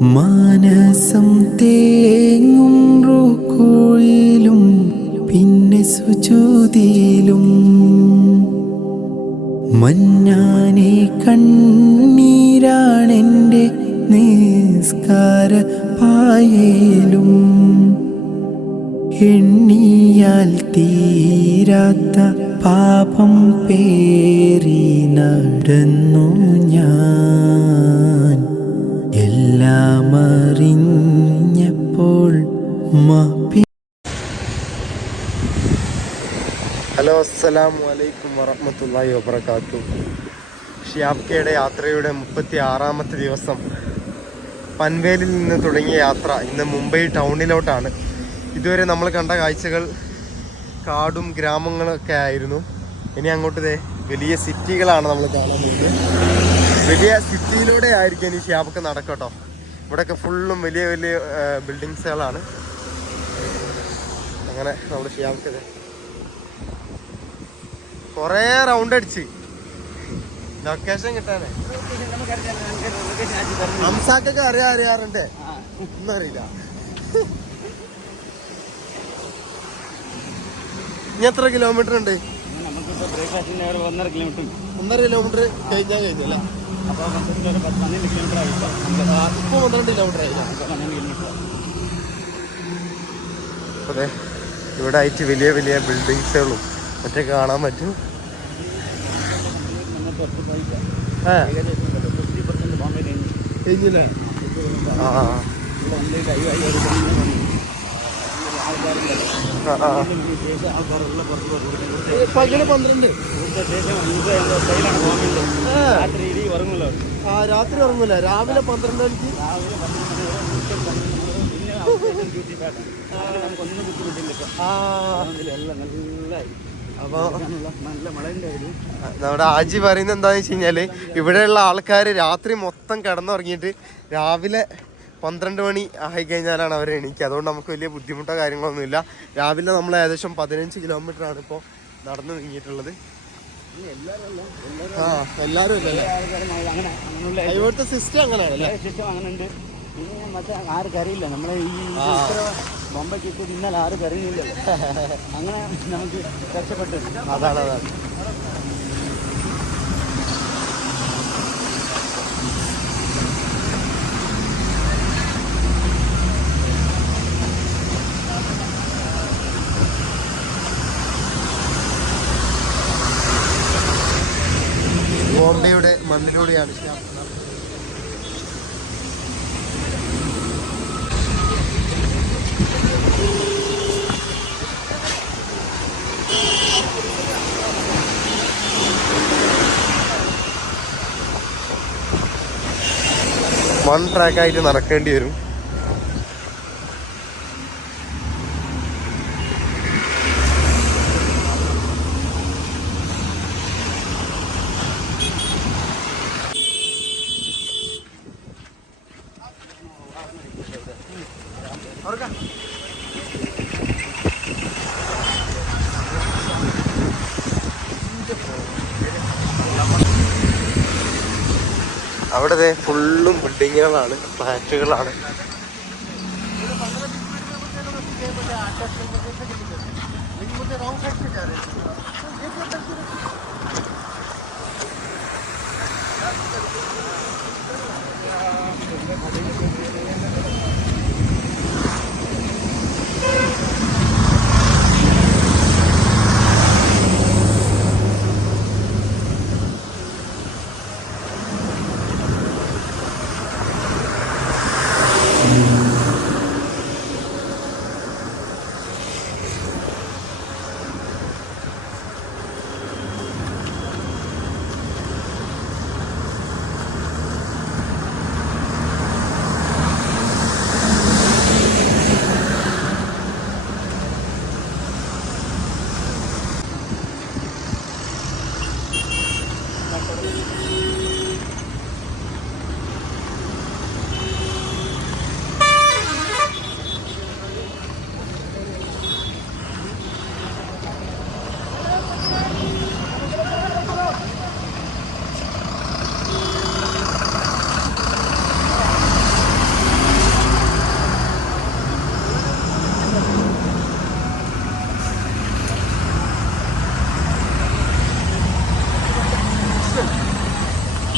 മാനസം തേങ്ങും റുക്കുയിലും പിന്നെ സുജൂദിലും മഞ്ഞാനെ കണ്ണീരാണെൻ്റെ നിസ്കാര പായേലും എണ്ണിയാൽ തീരാത്ത പാപം പേറി നടന്നു ഞാൻ എല്ലാം അറിഞ്ഞപ്പോൾ ഹലോ, അസ്സലാമു അലൈക്കും വറഹ്മത്തുള്ളാഹി വബറകാതുഹു. ഷിയാബ്കയുടെ യാത്രയുടെ 36ാമത്തെ ദിവസം. പൻവേലിൽ നിന്ന് തുടങ്ങിയ യാത്ര ഇന്ന് മുംബൈ ടൗണിലോട്ടാണ്. ഇതുവരെ നമ്മൾ കണ്ട കാഴ്ചകൾ കാടും ഗ്രാമങ്ങളൊക്കെ ആയിരുന്നു. ഇനി അങ്ങോട്ട് വലിയ സിറ്റികളാണ് നമ്മൾ കാണാൻ പോകുന്നത്. വലിയ സിറ്റിയിലൂടെ ആയിരിക്കും ഇനി ഷിയാബ്ക്ക് നടക്കട്ടോ. ഇവിടെയൊക്കെ ഫുള്ളും വലിയ വലിയ ബിൽഡിങ്സുകളാണ്. അങ്ങനെ നമ്മൾ ഷിയാബ്ക്ക് കുറേ റൗണ്ട് അടിച്ച് ലൊക്കേഷൻ കിട്ടാനേ. ഹംസാക്കൊക്കെ അറിയാറുണ്ട്, ഒന്നും അറിയില്ല. ഇനി എത്ര കിലോമീറ്റർ ഉണ്ട്? 1.5 കിലോമീറ്റർ കഴിഞ്ഞാൽ കഴിഞ്ഞല്ല. ഇപ്പൊ 12 കിലോമീറ്റർ ആയില്ല. അതെ, ഇവിടെ ആയിട്ട് വലിയ വലിയ ബിൽഡിങ്സുകളും മറ്റേ കാണാൻ പറ്റും. പകല് 12. രാത്രി ഉറങ്ങൂല, രാവിലെ 12 മണിക്ക്. അപ്പൊ നമ്മുടെ ആജി പറയുന്നത് എന്താന്ന് വെച്ച് കഴിഞ്ഞാല് ഇവിടെയുള്ള ആൾക്കാര് രാത്രി മൊത്തം കിടന്നുറങ്ങിയിട്ട് രാവിലെ 12 മണി ആയിക്കഴിഞ്ഞാലാണ് അവർ എണീക്കുക. അതുകൊണ്ട് നമുക്ക് വലിയ ബുദ്ധിമുട്ടോ കാര്യങ്ങളൊന്നുമില്ല. രാവിലെ നമ്മൾ ഏകദേശം 15 കിലോമീറ്റർ ആണ് ഇപ്പോൾ നടന്നു നീങ്ങിയിട്ടുള്ളത്. എല്ലാരും ഇവിടുത്തെ സിസ്റ്റം അങ്ങനെയാണല്ലേ? മറ്റേ ആരും കറിയില്ല. നമ്മളെ ഈ ബൊമ്പയ്ക്ക് ഇന്നലെ ആരും കറിയില്ല. അങ്ങനെ നമുക്ക് രക്ഷപ്പെട്ടു. അതാണ്. ബോംബെയുടെ മണ്ണിലൂടെയാണ് വൺ ട്രാക്കായിട്ട് നടക്കേണ്ടി വരും. അവിടെ ഫുള്ളും ബിൽഡിങ്ങുകളാണ്, ഫ്ലാറ്റുകളാണ്.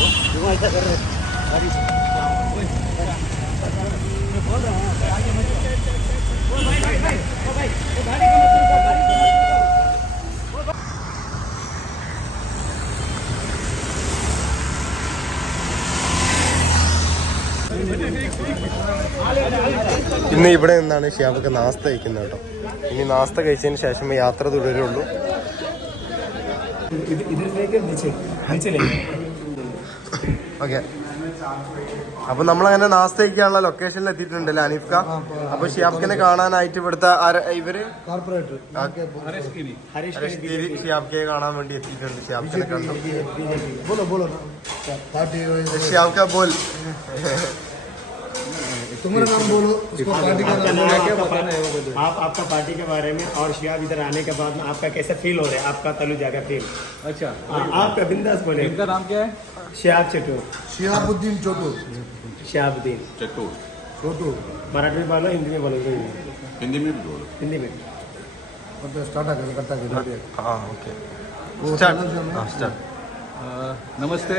क्यों ऐसा कर रहे हैं? गाड़ी से मैं बोल रहा हूँ आगे मत ओ भाई वो गाड़ी को मत रुको, गाड़ी को मत रुको। ഇന്ന് ഇവിടെ നിന്നാണ് ഷിയാബൊക്കെ നാസ്ത കഴിക്കുന്നത് കേട്ടോ. ഇനി നാസ്ത കഴിച്ചതിന് ശേഷമേ യാത്ര തുടരുള്ളൂ. ഓക്കെ, അപ്പൊ നമ്മളങ്ങനെ നാസ്ത കഴിക്കാനുള്ള ലൊക്കേഷനിൽ എത്തിയിട്ടുണ്ടല്ലോ അനീഫ്ക. അപ്പൊ ഷിയാബ്ക്കിനെ കാണാനായിട്ട് ഇവിടുത്തെ ഇവര് ഷിയാബ്ക്കെ കാണാൻ വേണ്ടി എത്തിയിട്ടുണ്ട്. ഷിയാബ്ക്കിനെ കണ്ടു. ഷിയാബ്ക്ക ബോൽ, तुम्हारा नाम बोलो, उसको पार्टी का नाम बोलो। आप आपका पार्टी के बारे में और शियाब इधर आने के बाद में आपका कैसा फील हो रहा है, आपका तलुजा का फील? अच्छा, आपका बिंदास बोले। इनका नाम क्या है? शियाब चटूर। शिहाबुद्दीन चोटू। शियाबुद्दीन चट्टूर। छोटू मराठी में बोलो, हिंदी में बोलो। हिंदी में भी बोलो। हिंदी में मतलब स्टार्ट कर करता है। हाँ ओके, वो स्टार्ट चैनल जो है स्टार्ट. नमस्ते,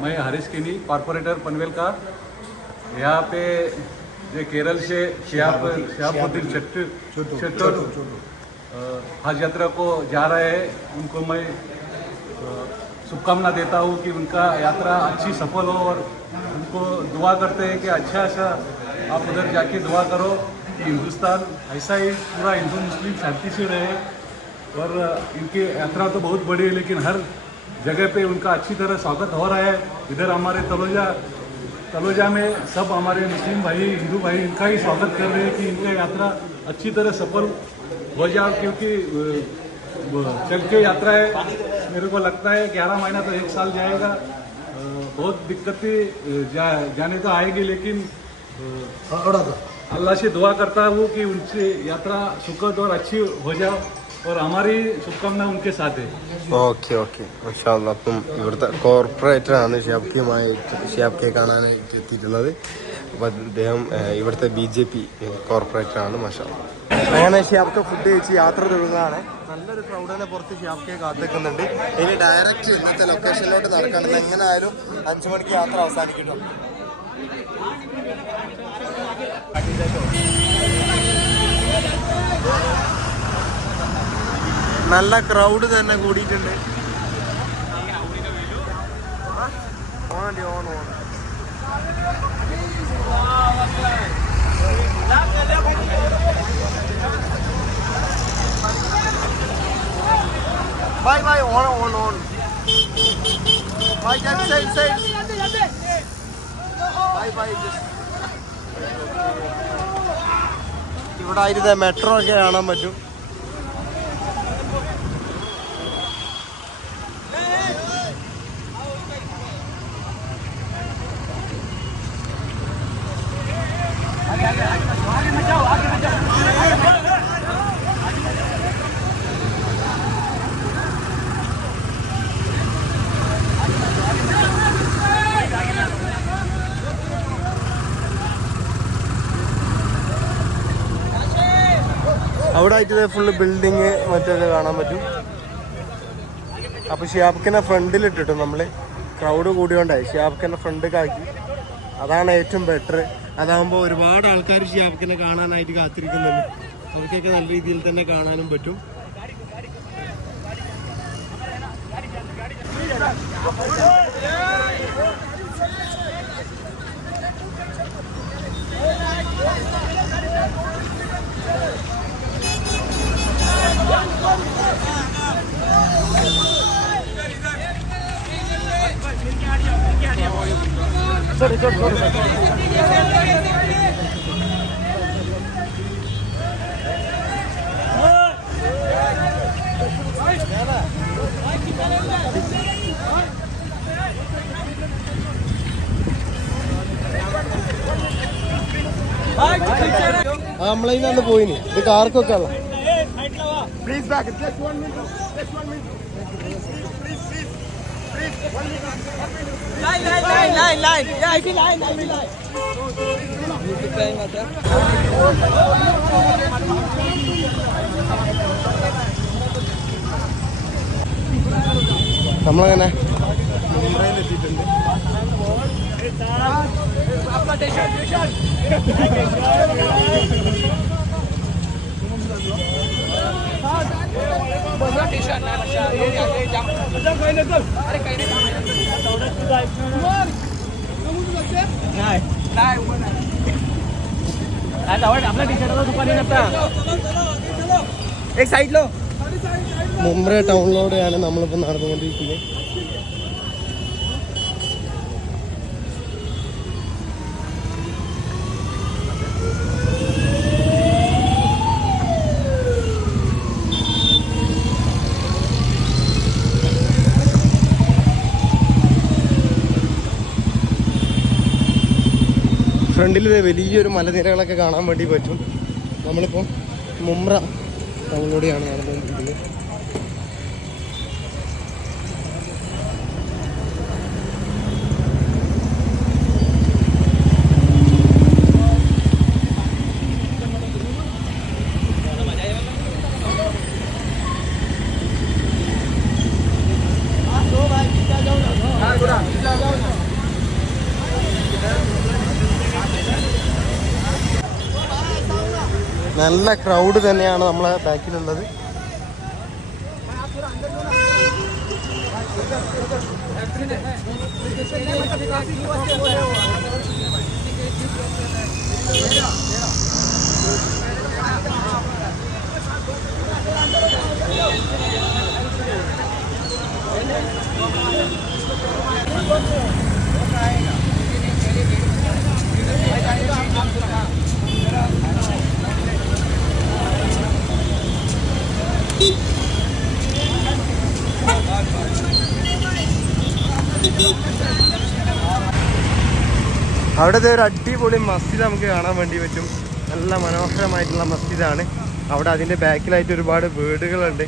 मैं हरीश किनी, कॉरपोरेटर पनवेल का। यहाँ पे जो केरल से शिहाबुद्दीन चट्टूर हज यात्रा को जा रहे हैं, उनको मैं शुभकामना देता हूँ कि उनका यात्रा अच्छी सफल हो, और उनको दुआ करते हैं कि अच्छा सा आप उधर जाके दुआ करो कि हिंदुस्तान ऐसा ही पूरा हिंदू मुस्लिम शांति से रहे। और इनकी यात्रा तो बहुत बड़ी है, लेकिन हर जगह पे उनका अच्छी तरह स्वागत हो रहा है। इधर हमारे तलोजा में सब हमारे मुस्लिम भाई, हिंदू भाई इनका ही स्वागत कर रहे हैं कि इनका यात्रा अच्छी तरह सफल हो जाए, क्योंकि चल के यात्रा है। मेरे को लगता है 11 महीना तो 1 साल जाएगा। बहुत दिक्कतें जाने तो आएगी, लेकिन अल्लाह से दुआ करता हूँ कि उनसे यात्रा सुखद और अच्छी हो जाए, और हमारी शुभकामना उनके साथ है। ഓക്കെ ഓക്കെ, മാഷാഅല്ലാ. അപ്പം ഇവിടുത്തെ കോർപ്പറേറ്ററാണ് ഷിയാബ്ക്കെ കാണാനായിട്ട് എത്തിയിട്ടുള്ളത്. അപ്പം അദ്ദേഹം ഇവിടുത്തെ BJP കോർപ്പറേറ്ററാണ്. മാഷാഅല്ലാ. അങ്ങനെ ഷിയാബ്ക്കെ ഫുഡ് കഴിച്ച് യാത്ര തുടങ്ങുകയാണ്. നല്ലൊരു ക്രൗഡിനെ പുറത്ത് ഷിയാബ്ക്കെ കാത്തിക്കുന്നുണ്ട്. ഇനി ഡയറക്റ്റ് ഇന്നത്തെ ലൊക്കേഷനിലോട്ട് നടക്കണം. എങ്ങനെ ആയാലും 5 മണിക്ക് യാത്ര അവസാനിക്കട്ടോ. നല്ല ക്രൗഡ് തന്നെ കൂടിയിട്ടുണ്ട്. Bye bye, on. Bye, just side. Bye. ഇവിടെ ആയിരുന്ന മെട്രോ ഒക്കെ കാണാൻ പറ്റും. അവിടെ ആയിട്ട് ഫുള്ള് ബിൽഡിങ് മറ്റൊക്കെ കാണാൻ പറ്റും. അപ്പോൾ ഷിയാബ്ക്കിനെ ഫ്രണ്ടിലിട്ടിട്ടു നമ്മൾ. ക്രൗഡ് കൂടിയോണ്ടായി ഷിയാബ്ക്കിനെ ഫ്രണ്ടിലാക്കി. അതാണ് ഏറ്റവും ബെറ്റർ. അതാകുമ്പോൾ ഒരുപാട് ആൾക്കാർ ഷിയാബ്ക്കിനെ കാണാനായിട്ട് കാത്തിരിക്കുന്നുണ്ട്. അവർക്കൊക്കെ നല്ല രീതിയിൽ തന്നെ കാണാനും പറ്റും. നമ്മളതിനന്ന് പോയിന്. ഇത് കാർക്കൊക്കെ ഉള്ള നമ്മളങ്ങനെ മുംബ്രയിലെത്തിയിട്ടുണ്ട്. आपला टी शर्ट दुकानी नसता एक साइड लो. മുംബ്ര ടൗണിലൂടെയാണ് നമ്മളിപ്പോൾ നടന്നുകൊണ്ടിരിക്കുന്നത്. ഫ്രണ്ടിൽ വലിയൊരു മലനിരകളൊക്കെ കാണാൻ വേണ്ടി പറ്റും. നമ്മളിപ്പോൾ മുംബ്ര ടൗണിലൂടെയാണ് നടന്നുകൊണ്ടിരിക്കുന്നത്. നല്ല ക്രൗഡ് തന്നെയാണ് നമ്മളെ ബാക്കിലുള്ളത്. അവിടുത്തെ ഒരു അടിപൊളി മസ്ജിദ് നമുക്ക് കാണാൻ വേണ്ടി പറ്റും. നല്ല മനോഹരമായിട്ടുള്ള മസ്ജിദാണ്. അവിടെ അതിൻ്റെ ബാക്കിലായിട്ട് ഒരുപാട് വീടുകളുണ്ട്.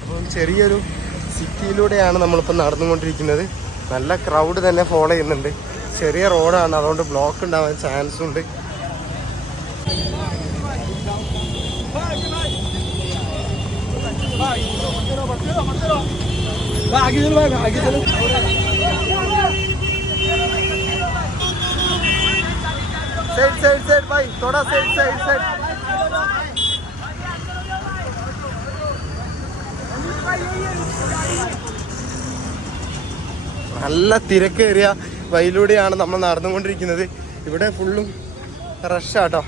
അപ്പം ചെറിയൊരു സിറ്റിയിലൂടെയാണ് നമ്മളിപ്പോൾ നടന്നുകൊണ്ടിരിക്കുന്നത്. നല്ല ക്രൗഡ് തന്നെ ഫോളോ ചെയ്യുന്നുണ്ട്. ചെറിയ റോഡാണ്, അതുകൊണ്ട് ബ്ലോക്ക് ഉണ്ടാവാൻ ചാൻസ് ഉണ്ട്. साइड साइड साइड भाई, थोड़ा साइड साइड साइड. നല്ല തിരക്കേറിയ വഴിയിലൂടെയാണ് നമ്മൾ നടന്നുകൊണ്ടിരിക്കുന്നത്. ഇവിടെ ഫുള്ളും റഷാട്ടോ.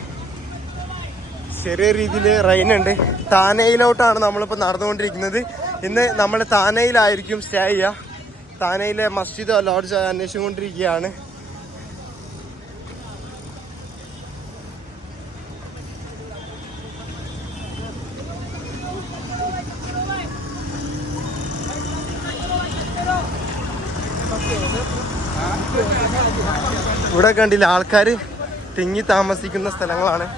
ചെറിയ രീതിയിൽ റെയിൻ ഉണ്ട്. താനയിലോട്ടാണ് നമ്മളിപ്പോൾ നടന്നുകൊണ്ടിരിക്കുന്നത്. ഇന്ന് നമ്മൾ താനയിലായിരിക്കും സ്റ്റേ ചെയ്യുക. താനയിലെ മസ്ജിദോ ലോഡ്ജോ അന്വേഷിച്ചുകൊണ്ടിരിക്കുകയാണ്. ഇവിടെ കണ്ടില്ല, ആൾക്കാർ തിങ്ങി താമസിക്കുന്ന സ്ഥലങ്ങളാണ്.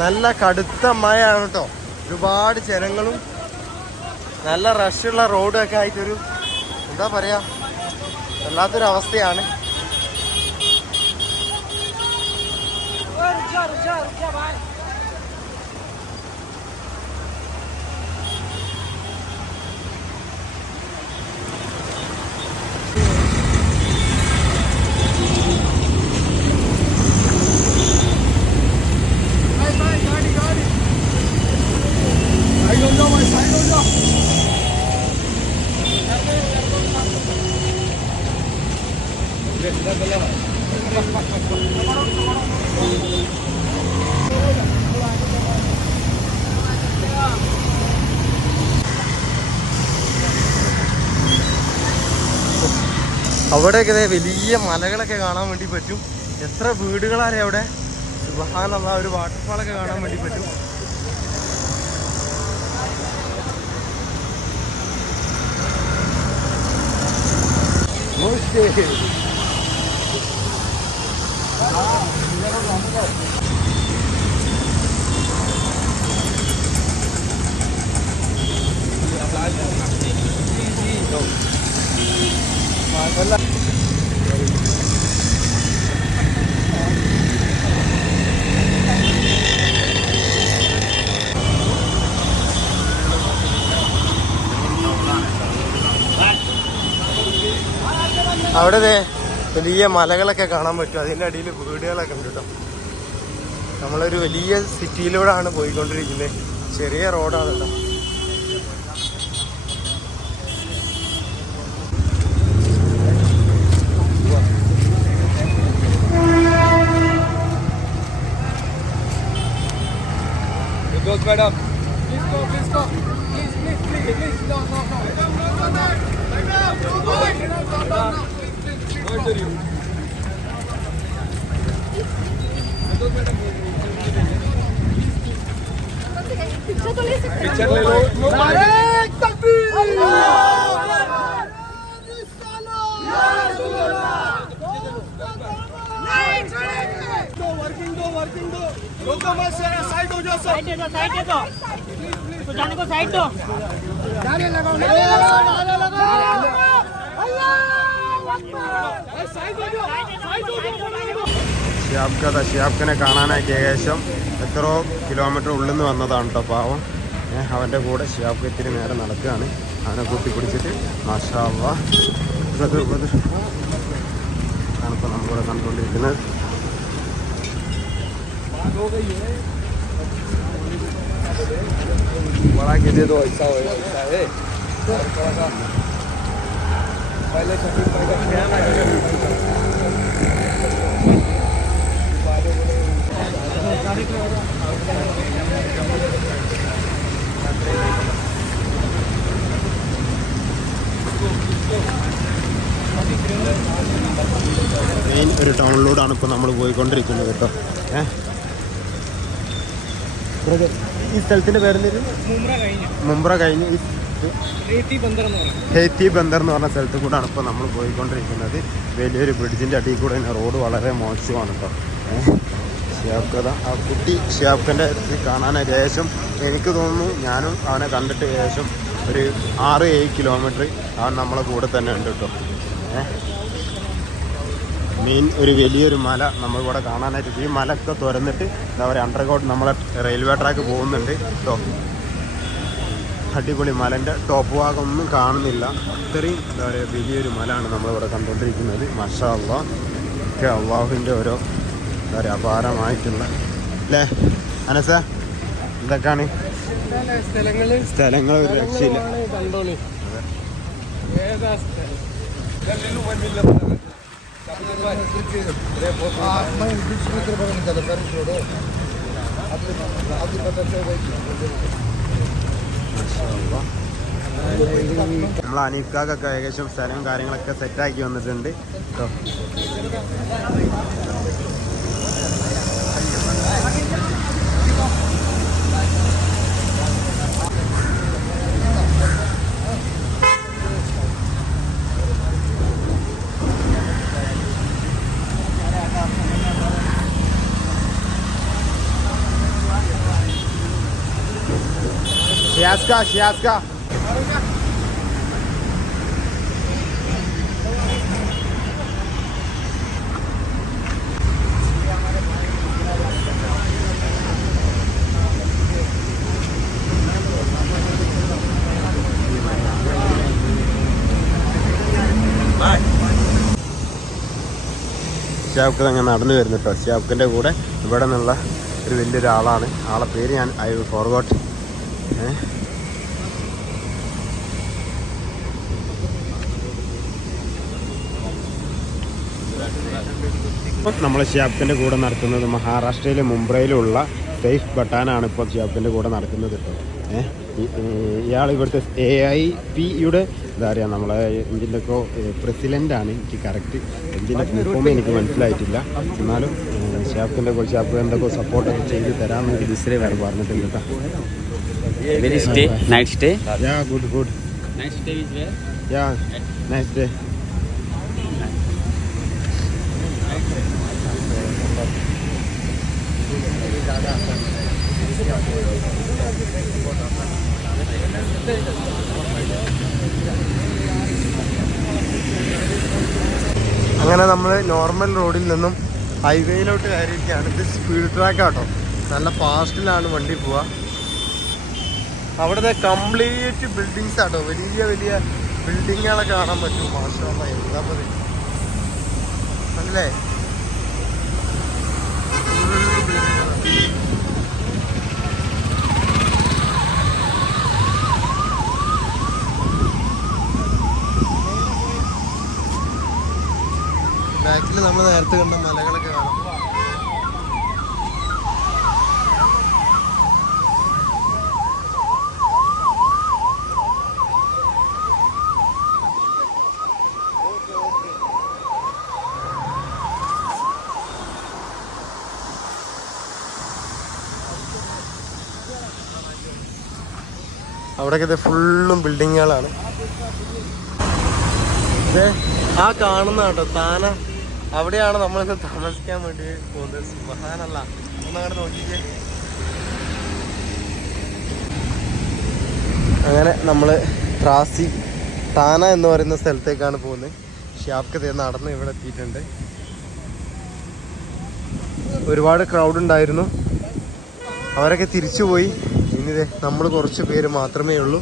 നല്ല കടുത്ത മഴയാണ് കേട്ടോ. ഒരുപാട് ജനങ്ങളും നല്ല റഷുള്ള റോഡൊക്കെ ആയിട്ടൊരു എന്താ പറയുക, വല്ലാത്തൊരു അവസ്ഥയാണ്. അവിടെയൊക്കെ വലിയ മലകളൊക്കെ കാണാൻ വേണ്ടി പറ്റും. എത്ര വീടുകളാണ് അവിടെ. സുബ്ഹാനല്ലാഹ്, ഒരു വാട്ടർഫാളൊക്കെ കാണാൻ വേണ്ടി പറ്റും. അവിടെ വലിയ മലകളൊക്കെ കാണാൻ പറ്റും. അതിൻ്റെ അടിയിൽ വീടുകളൊക്കെ ഉണ്ട് കേട്ടോ. നമ്മളൊരു വലിയ സിറ്റിയിലൂടെയാണ് പോയിക്കൊണ്ടിരിക്കുന്നത്. ചെറിയ റോഡാണ് കേട്ടോ. Madam, please go. Please, no. Picture ले लो। वर्किंग दो। रोको मत, साइड हो जाओ सब। साइड दो। तो जाने को साइड दो। नारे लगाओ। ഷിയാബ്ഖനെ കാണാനായിട്ട് ഏകദേശം എത്രയോ കിലോമീറ്റർ ഉള്ളിൽ നിന്ന് വന്നതാണ് കേട്ടോ പാവം. അവൻ്റെ കൂടെ ഷിയാബ്ഖ ഇത്തിരി നേരം നടക്കുകയാണ്. അവനെ കൂട്ടിപ്പിടിച്ചിട്ട് മാഷാ അല്ലാഹ് ആണിപ്പോൾ നമ്മളിവിടെ കണ്ടുകൊണ്ടിരിക്കുന്നത്. बड़ा गिरे तो ऐसा है पहले शकील भाई का ख्याल आएगा। മെയിൻ ഒരു ടൗണിലൂടെയാണ് ഇപ്പോൾ നമ്മൾ പോയിക്കൊണ്ടിരിക്കുന്നത് കേട്ടോ. ഈ സ്ഥലത്തിൻ്റെ പേരെന്തെങ്കിലും മുംബ്ര കഴിഞ്ഞ് ഹെയ്ത്തി ബന്ദർ എന്ന് പറഞ്ഞ സ്ഥലത്ത് കൂടെയാണ് ഇപ്പോൾ നമ്മൾ പോയിക്കൊണ്ടിരിക്കുന്നത്. വലിയൊരു ബ്രിഡ്ജിൻ്റെ അടിയിൽ കൂടെ തന്നെ റോഡ് വളരെ മോശമാണ് കേട്ടോ. ഷിയാബ്ഖ ആ കുട്ടി ഷിയാബ്ഖൻ്റെ കാണാനായിട്ട് ഏകദേശം എനിക്ക് തോന്നുന്നു ഞാനും അവനെ കണ്ടിട്ട് ഏകദേശം ഒരു 6-7 കിലോമീറ്റർ അവൻ നമ്മളെ കൂടെ തന്നെ ഉണ്ട് കേട്ടോ. മെയിൻ ഒരു വലിയൊരു മല നമ്മളിവിടെ കാണാനായിട്ട്. ഈ മലയൊക്കെ തുറന്നിട്ട് എന്താ പറയുക അണ്ടർഗ്രൗണ്ട് നമ്മളെ റെയിൽവേ ട്രാക്ക് പോകുന്നുണ്ട് കേട്ടോ. അടിപൊളി മലൻ്റെ ടോപ്പ് ഭാഗം ഒന്നും കാണുന്നില്ല. ഇത്രയും എന്താ പറയുക വലിയൊരു മലയാണ് നമ്മളിവിടെ കണ്ടുകൊണ്ടിരിക്കുന്നത്. മാഷാ അല്ലാഹ്, ഒക്കെ അള്ളാഹുവിൻ്റെ ഓരോ എന്താ പറയുക അപാരമായിട്ടുള്ള അല്ലേ അനസ എന്തൊക്കെയാണ് സ്ഥലങ്ങൾ ഒരു രക്ഷയില്ല. നമ്മൾ അനീഫ്ക്കാക്കൊക്കെ ഏകദേശം സ്ഥലവും കാര്യങ്ങളൊക്കെ സെറ്റാക്കി വന്നിട്ടുണ്ട് കേട്ടോ. ഷിയാസ്ക ഷിയാബ്ഖ അങ്ങനെ നടന്നു വരുന്നു കേട്ടോ. ഷിയാബ്ഖിൻ്റെ കൂടെ ഇവിടെ നിന്നുള്ള ഒരു വലിയൊരാളാണ്. ആളെ പേര് ഞാൻ ഐ ഫോർഗോട്ട്. നമ്മൾ ഷിയാബ്ഖിൻ്റെ കൂടെ നടത്തുന്നത് മഹാരാഷ്ട്രയിലെ മുംബ്രയിലുള്ള സെയ്ഫ് ബട്ടാനാണ് ഇപ്പോൾ ഷിയാബ്ഖിൻ്റെ കൂടെ നടക്കുന്നത് കേട്ടോ. ഇയാൾ ഇവിടുത്തെ AIP-യുടെ എന്താ പറയുക നമ്മളെ ഇതിൻ്റെ ഒക്കെ പ്രസിഡൻ്റാണ്. എനിക്ക് കറക്റ്റ് ഇതിൻ്റെ മുമ്പ് എനിക്ക് മനസ്സിലായിട്ടില്ല. എന്നാലും ഷാപ്പിൻ്റെ എന്തൊക്കെ സപ്പോർട്ടൊക്കെ ചെയ്ത് തരാമെന്ന് ദിസ്രേ വേറെ പറഞ്ഞിട്ടുണ്ട് കേട്ടോ. Where is stay? Night stay? Yeah good Night stay is where? Yeah nice day. അങ്ങനെ നമ്മൾ നോർമൽ റോഡിൽ നിന്നും ഹൈവേയിലോട്ട് കയറിയിരിക്കുകയാണ്. ഇത് സ്പീഡ് ട്രാക്ക് ആട്ടോ, നല്ല ഫാസ്റ്റിലാണ് വണ്ടി പോവുക. അവിടുത്തെ കംപ്ലീറ്റ് ബിൽഡിങ്സ് ആട്ടോ, വലിയ വലിയ ബിൽഡിങ്ങുകളൊക്കെ കാണാൻ പറ്റും. മാഷാഅല്ലാ, എന്താ പറയുക അല്ലേ. ബാക്കിൽ നമ്മൾ നേരത്തെ കണ്ട മലകളൊക്കെ കാണാം. അവിടെയൊക്കെ ഇത് ഫുള്ളും ബിൽഡിങ്ങുകളാണ്. ഇത് ആ കാണുന്ന കേട്ടോ താന, അവിടെയാണ് നമ്മളിന്ന് താമസിക്കാൻ വേണ്ടി പോകുന്നത്. സുബ്ഹാനല്ല, ഒന്നങ്ങോട്ട് നോക്കിക്കേ. അങ്ങനെ നമ്മൾ ത്രാസി താന എന്ന് പറയുന്ന സ്ഥലത്തേക്കാണ് പോകുന്നത്. ഷാപ്ക്ക് നടന്ന് ഇവിടെ എത്തിയിട്ടുണ്ട്. ഒരുപാട് ക്രൗഡ് ഉണ്ടായിരുന്നു, അവരൊക്കെ തിരിച്ചു പോയി. ഇനി നമ്മൾ കുറച്ച് പേര് മാത്രമേ ഉള്ളൂ.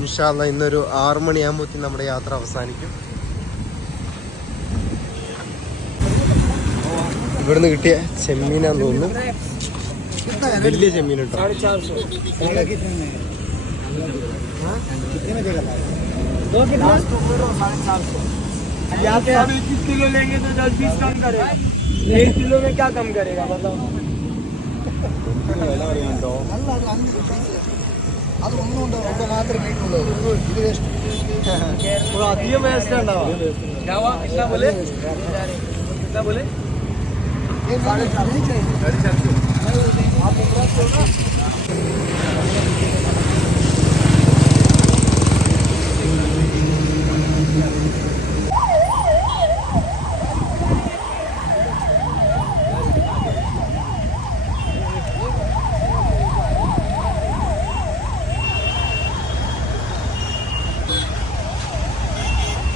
ഇൻഷാ അല്ലാഹ് ഇന്നൊരു 6 മണിയാകുമ്പോഴത്തേക്കും നമ്മുടെ യാത്ര അവസാനിക്കും. ഇവിടുന്ന് കിട്ടിയ ചെമ്മീനാന്ന് തോന്നുന്നു, വലിയ ചെമ്മീൻ കേട്ടോ. 21 किलो लेंगे तो 10-20 कम करेगा. 1 किलो में क्या कम करेगा बताओ. അത് ഒന്നുണ്ടോ ഒക്കെ മാത്രമേ വീട്ടുള്ളൂ. ഇത് വേസ്റ്റ് അധികം വേസ്റ്റ് ഉണ്ടാവാ.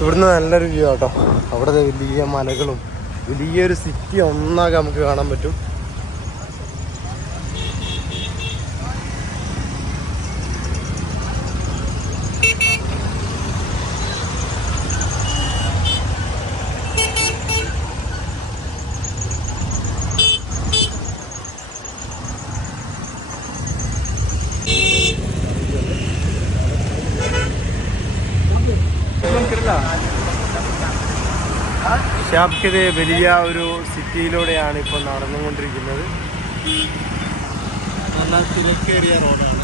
ഇവിടുന്ന് നല്ലൊരു വ്യൂ ആട്ടോ. അവിടുത്തെ വലിയ മലകളും വലിയൊരു സിറ്റി ഒന്നാകെ നമുക്ക് കാണാൻ പറ്റും. ഷാപ്കെ വലിയ ഒരു സിറ്റിയിലൂടെയാണ് ഇപ്പോൾ നടന്നുകൊണ്ടിരിക്കുന്നത്. നല്ല തിരക്കേറിയ റോഡാണ്.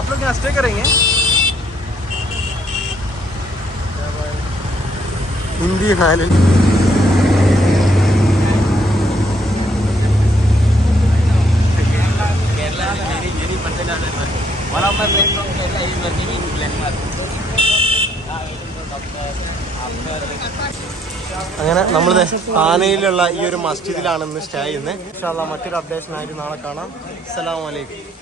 आप लोग यहाँ स्टे करेंगे? हिंदी खाने അങ്ങനെ നമ്മൾ താനയിലുള്ള ഈ ഒരു മസ്ജിദിലാണ് ഇന്ന് സ്റ്റേ ചെയ്യുന്നത്. ഇൻഷാ അല്ലാഹ് മറ്റൊരു അപ്ഡേഷനായിട്ട് നാളെ കാണാം. അസ്സലാമു അലൈക്കും.